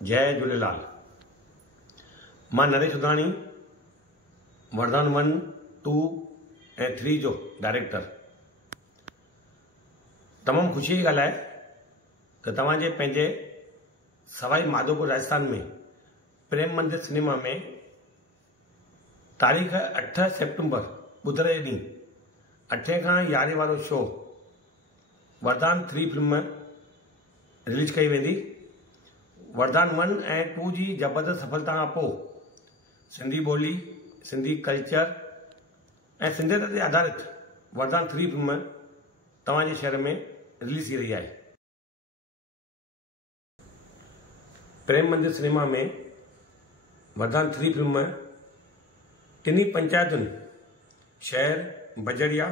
जय झूलेलाल। मां नरेश उदाणी वरदान 1, 2 ऐं 3 जो डायरेक्टर। तमामु ख़ुशी जी ॻाल्हि आहे त तव्हांजे पंहिंजे सवाई माधोपुर राजस्थान में प्रेम मंदिर सिनेमा में तारीख़ 8 सेप्टेम्बर बुधर जे ॾींहुं 8 खां 11 वारो शो वरदान 3 फिल्म रिलीज कई वेंदी। वरदान 1 ऐं 2 जी ज़बरदस्त सफलता खां पोइ सिंधी ॿोली, सिंधी कल्चर ऐं सिंधियत ते आधारित वरदान 3 फिल्म तव्हांजे शहर में रिलीज थी रही आहे। प्रेम मंदिर सिनेमा में वरदान 3 फिल्म टिनी पंचायतुनि शहर, बजरिया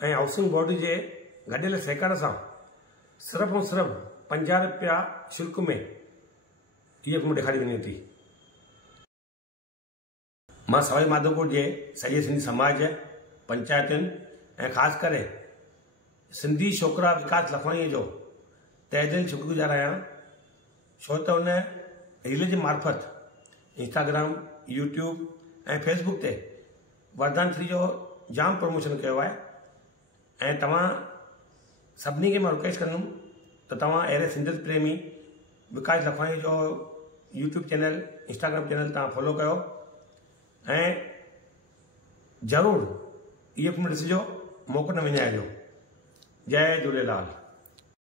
ऐं हाउसिंग बोर्ड जे गॾियल सहकार सां सिर्फ़ु ऐं सिर्फ़ु 50 रुपया शुल्क में इहे फिल्म ॾेखारी वञे थी। मां सवाई माधोपुर जे सॼे सिंधी समाज, पंचायतुनि ऐं ख़ासि करे सिंधी छोकिरा विकास लखवाणीअ जो तहे दिल शुक्रगुज़ार आहियां, छो त हुन रील जे मार्फत इंस्टाग्राम, यूट्यूब ऐं फेसबुक ते वरदान 3 जो जाम प्रमोशन कयो आहे। ऐं तव्हां सभिनी खे मां रिक्वेस्ट कंदुमि त तव्हां अहिड़े सिंधियत प्रेमी विकास लखवाणी जो यूट्यूब चैनल, इंस्टाग्राम चैनल तव्हां फॉलो कयो ऐं ज़रूरु इहे फिल्म ॾिसिजो, मौक़ो न विञाइजो। जय झूलेलाल।